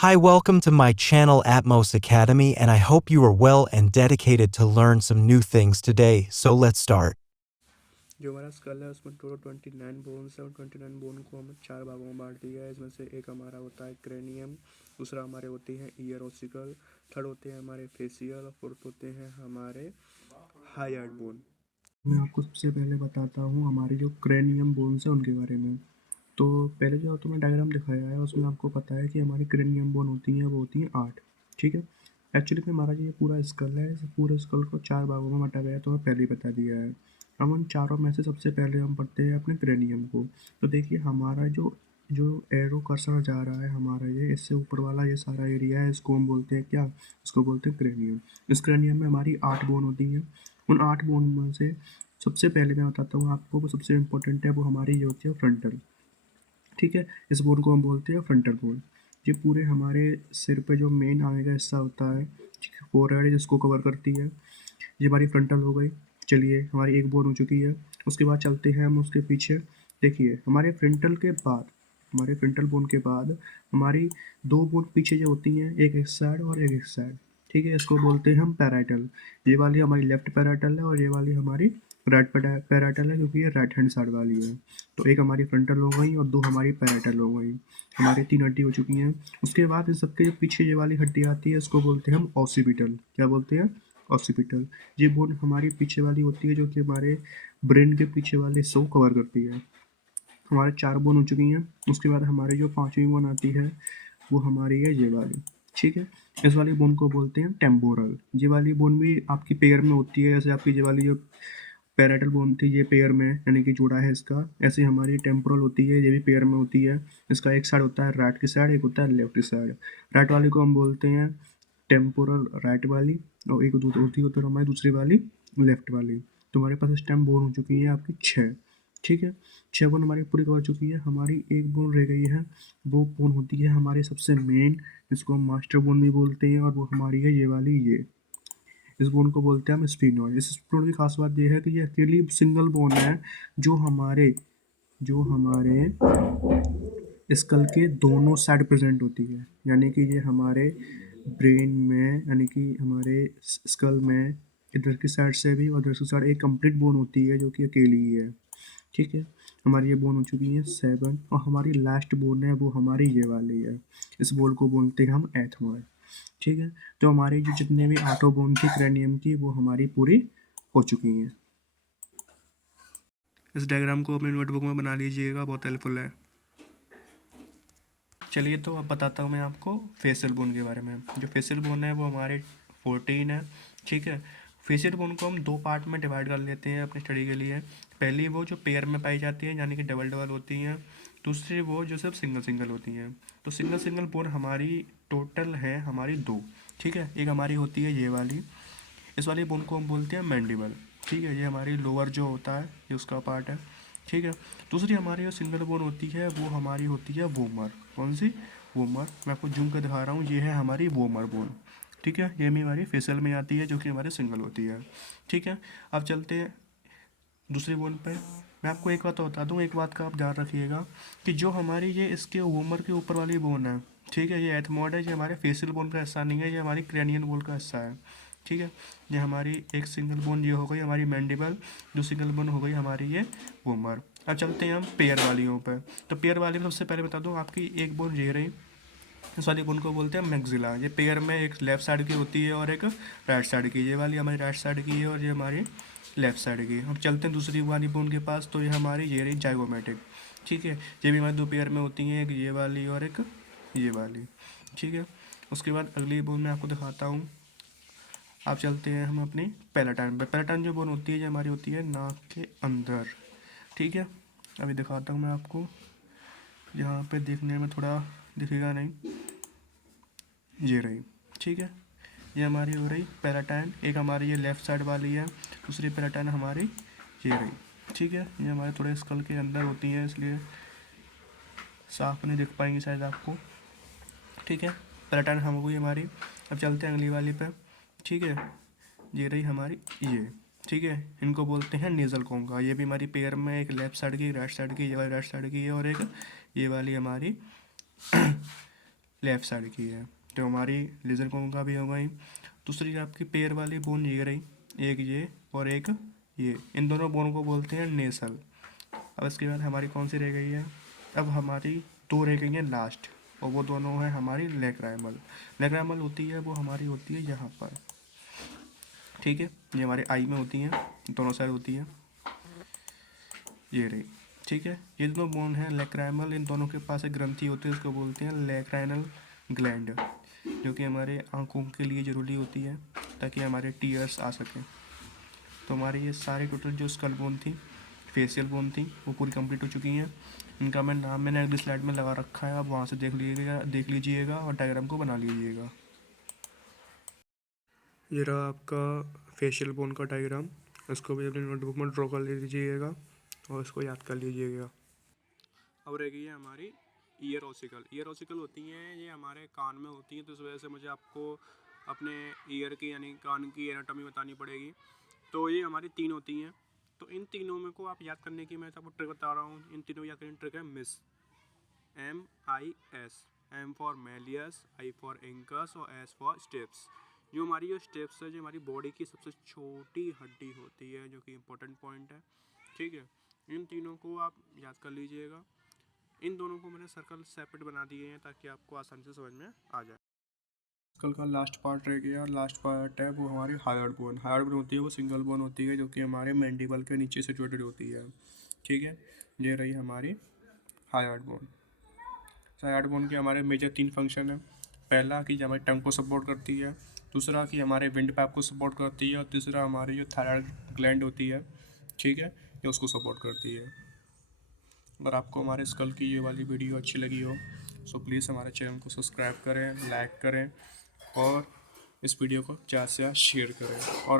Hi, welcome to my channel Atmos Academy, and I hope you are well and dedicated to learn some new things today. So let's start. जो हमारा school है उसमें total 29 bones है और 29 bone को हमें 4 भागों में बांट दिया है। इसमें से एक हमारा होता है क्रेनियम, दूसरा हमारे होती है ईयर ओसिकल, थर्ड होते हैं हमारे फेसियल और फोर्थ होते हैं हमारे हाईआर्ड बोन। मैं आपको सबसे पहले बताता हूँ हमारे जो क्रेनियम बोन्स है उनके बारे में। तो पहले जो तुमने डायग्राम दिखाया है उसमें आपको पता है कि हमारी क्रेनियम बोन होती हैं वो होती हैं 8। ठीक है। एक्चुअली में हमारा जो ये पूरा स्कल है इस पूरे स्कल को 4 भागों में बांटा गया है, तो मैं पहले ही बता दिया है। हम उन चारों में से सबसे पहले हम पढ़ते हैं अपने क्रेनियम को। तो देखिए हमारा जो जो एरो कर्सर जा रहा है हमारा ये इससे ऊपर वाला ये सारा एरिया है, इसको हम बोलते हैं क्या? इसको बोलते हैं क्रेनियम। इस क्रेनियम में हमारी 8 बोन होती हैं। उन 8 बोन में से सबसे पहले मैं बताता हूँ आपको, वो सबसे इम्पोर्टेंट है, वो हमारी ये होती है फ्रंटल। ठीक है। इस बोन को हम बोलते हैं फ्रंटल बोन। ये पूरे हमारे सिर पे जो मेन आगे का हिस्सा होता है, फोरहेड जिसको कवर करती है, ये हमारी फ्रंटल हो गई। चलिए हमारी एक बोन हो चुकी है। उसके बाद चलते हैं हम उसके पीछे। देखिए हमारे फ्रंटल के बाद, हमारे फ्रंटल बोन के बाद हमारी दो बोन पीछे जो होती हैं, एक इस साइड और एक इस साइड। ठीक है। इसको बोलते हैं हम पैराइटल। ये वाली हमारी लेफ्ट पैराइटल है और ये वाली हमारी राइट पैराइटल है, क्योंकि ये राइट हैंड साइड वाली है। तो एक हमारी फ्रंटल हो गई और दो हमारी पैराइटल हो गई। हमारी 3 हड्डी हो चुकी हैं। उसके बाद इन सबके पीछे ये वाली हड्डी आती है, इसको बोलते हैं हम ऑसिपिटल। क्या बोलते हैं? ऑसिपिटल। ये बोन हमारी पीछे वाली होती है जो कि हमारे ब्रेन के पीछे वाले हिस्सों को कवर करती है। हमारे 4 बोन हो चुकी हैं। उसके बाद हमारी जो 5वीं बोन आती है वो हमारी है ये वाली। ठीक है। इस वाली बोन को बोलते हैं टेम्पोरल। ये वाली बोन भी आपकी पेयर में होती है, जैसे आपकी ये वाली जो पैराइटल बोन थी ये पेयर में यानी कि जुड़ा है इसका, ऐसे हमारी टेम्पोरल होती है, ये भी पेयर में होती है। इसका एक साइड होता है राइट की साइड, एक होता है लेफ्ट की साइड। राइट वाली को हम बोलते हैं टेम्पोरल राइट वाली, और एक होती है हमारी दूसरी वाली लेफ्ट वाली। तो हमारे पास स्टेम बोन हो चुकी है आपकी 6। ठीक है। 6 बोन हमारी पूरी कवर चुकी है। हमारी एक बोन रह गई है, वो बोन होती है हमारी सबसे मेन, जिसको हम मास्टर बोन भी बोलते हैं, और वो हमारी है ये वाली ये। इस बोन को बोलते हैं हम स्फीनोइड। इस स्फीनोइड की खास बात यह है कि ये अकेली सिंगल बोन है जो हमारे स्कल के दोनों साइड प्रेजेंट होती है। यानी कि ये हमारे ब्रेन में, यानी कि हमारे स्कल में इधर की साइड से भी और इधर की साइड एक कंप्लीट बोन होती है जो कि अकेली ही है। ठीक है। हमारी ये बोन हो चुकी है 7, और हमारी लास्ट बोन है वो हमारी ये वाली है। इस बोन को बोलते हैं हम एथमॉइड। ठीक है। तो हमारी जो जितने भी 8 बोन थी क्रेनियम की वो हमारी पूरी हो चुकी हैं। इस डायग्राम को अपनी नोटबुक में बना लीजिएगा, बहुत हेल्पफुल है। चलिए तो अब बताता हूँ मैं आपको फेशियल बोन के बारे में। जो फेशियल बोन है वो हमारे 14 है। ठीक है। फेशियल बोन को हम 2 पार्ट में डिवाइड कर लेते हैं अपनी स्टडी के लिए। पहली वो जो पेयर में पाई जाती है, यानी कि डबल डबल होती हैं। दूसरी वो जो सिर्फ सिंगल सिंगल होती हैं। तो सिंगल सिंगल बोन हमारी टोटल है हमारी 2। ठीक है। एक हमारी होती है ये वाली, इस वाली बोन को हम बोलते हैं मैंडिबल। ठीक है। ये हमारी लोअर जो होता है ये उसका पार्ट है। ठीक है। दूसरी हमारी जो सिंगल बोन होती है वो हमारी होती है वोमर। कौन सी? वोमर। मैं आपको जूम कर दिखा रहा हूँ, ये है हमारी वोमर बोन। ठीक है। ये भी हमारी फेशियल में आती है, जो कि हमारे सिंगल होती है। ठीक है। अब चलते हैं दूसरी बोन पे। मैं आपको एक बात तो बता दूँ, एक बात का आप ध्यान रखिएगा कि जो हमारी ये इसके वोमर के ऊपर वाली बोन है, ठीक है, ये एथमोइड है, ये हमारे फेशियल बोन का हिस्सा नहीं है, ये हमारी क्रेनियल बोन का हिस्सा है। ठीक है। ये हमारी एक सिंगल बोन ये हो गई हमारी मैंडिबल, जो सिंगल बोन हो गई हमारी ये वोमर। अब चलते हैं हम पेयर वालियों पर। तो पेयर वाली में सबसे पहले बता दूँ, आपकी एक बोन ये रही, इस वाली बोन को बोलते हैं मैक्सिला। ये पेयर में एक लेफ्ट साइड की होती है और एक राइट साइड की। ये वाली हमारी राइट साइड की है और ये हमारी लेफ्ट साइड की। अब चलते हैं दूसरी वाली बोन के पास, तो ये हमारी ये रही जाइगोमेटिक। ठीक है। ये भी हमारी 2 पेयर में होती हैं, एक ये वाली और एक ये वाली। ठीक है। उसके बाद अगली बोन मैं आपको दिखाता हूँ। अब चलते हैं हम अपनी पैलेटाइन पे। पैलेटाइन जो बोन होती है ये हमारी होती है नाक के अंदर। ठीक है। अभी दिखाता हूँ मैं आपको, यहाँ पे देखने में थोड़ा दिखेगा नहीं, ये रही। ठीक है। ये हमारी हो रही पैराटाइन। एक हमारी ये लेफ़्ट साइड वाली है, दूसरी पैराटाइन हमारी ये रही। ठीक है। ये हमारे थोड़े स्कल के अंदर होती हैं, इसलिए साफ नहीं दिख पाएंगी शायद आपको। ठीक है। पैराटाइन हम हो गई हमारी। अब चलते हैं अगली वाली पे। ठीक है। ये रही हमारी ये। ठीक है। इनको बोलते हैं नेज़ल कोंगा। ये भी हमारी पेयर में एक लेफ़्ट साइड की, राइट साइड की, ये वाली राइट साइड की है, और एक ये वाली हमारी लेफ्ट साइड की है। तो हमारी लेजर कोन का भी हो गई। दूसरी आपकी पैर वाली बोन ये रही, एक ये और एक ये, इन दोनों बोन को बोलते हैं नेसल। अब इसके बाद हमारी कौन सी रह गई है, अब हमारी दो रह गई हैं लास्ट, और वो दोनों हैं हमारी लेक्राइमल। लेक्राइमल होती है वो हमारी होती है यहाँ पर, ठीक है, ये हमारे आई में होती हैं, दोनों साइड होती है, ये रही, ठीक है। ये दोनों बोन हैं लेक्राइमल, इन दोनों के पास एक ग्रंथि होती है, उसको बोलते हैं लेक्राइनल ग्लैंड, जो कि हमारे आंखों के लिए ज़रूरी होती है ताकि हमारे टीयर्स आ सकें। तो हमारी ये सारी टोटल जो स्कल बोन थी, फेशियल बोन थी, वो पूरी कंप्लीट हो चुकी हैं। इनका नाम मैंने अगली स्लाइड में लगा रखा है, आप वहाँ से देख लीजिएगा और डायग्राम को बना लीजिएगा। ये रहा आपका फेशियल बोन का डायग्राम, इसको भी अपनी नोटबुक में ड्रॉ कर लीजिएगा और इसको याद कर लीजिएगा। अब रह गई है हमारी ईयर ऑसिकल। ईयर ऑसिकल होती हैं, ये हमारे कान में होती हैं, तो इस वजह से मुझे आपको अपने ईयर की यानी कान की एनाटॉमी बतानी पड़ेगी। तो ये हमारी तीन होती हैं, तो इन तीनों में को आप याद करने की मैं आपको ट्रिक बता रहा हूँ। इन तीनों याद करने की ट्रिक है miss, MIS, M for Méliès, I for incus और S फॉर स्टेप्स। जो हमारी जो स्टेप्स है, जो हमारी बॉडी की सबसे छोटी हड्डी होती है, जो कि इम्पोर्टेंट पॉइंट है, ठीक है। इन तीनों को आप याद कर लीजिएगा। इन दोनों को मैंने सर्कल सेपरेट बना दिए हैं ताकि आपको आसानी से समझ में आ जाए। सर्कल का लास्ट पार्ट रह गया, लास्ट पार्ट है वो हमारी हायर्ड बोन। हायर्ड बोन होती है वो सिंगल बोन होती है, जो कि हमारे मैंडिबल के नीचे सिचुएटेड होती है, ठीक है। ये रही हमारी हायर्ड बोन। हायर्ड बोन के हमारे मेजर तीन फंक्शन है। पहला कि हमारी टंग को सपोर्ट करती है, दूसरा कि हमारे विंड पाइप को सपोर्ट करती है, और तीसरा हमारी जो थायराइड ग्लैंड होती है, ठीक है, ये उसको सपोर्ट करती है। अगर आपको हमारे स्कल की ये वाली वीडियो अच्छी लगी हो तो प्लीज़ हमारे चैनल को सब्सक्राइब करें, लाइक करें और इस वीडियो को ज़्यादा से ज़्यादा शेयर करें। और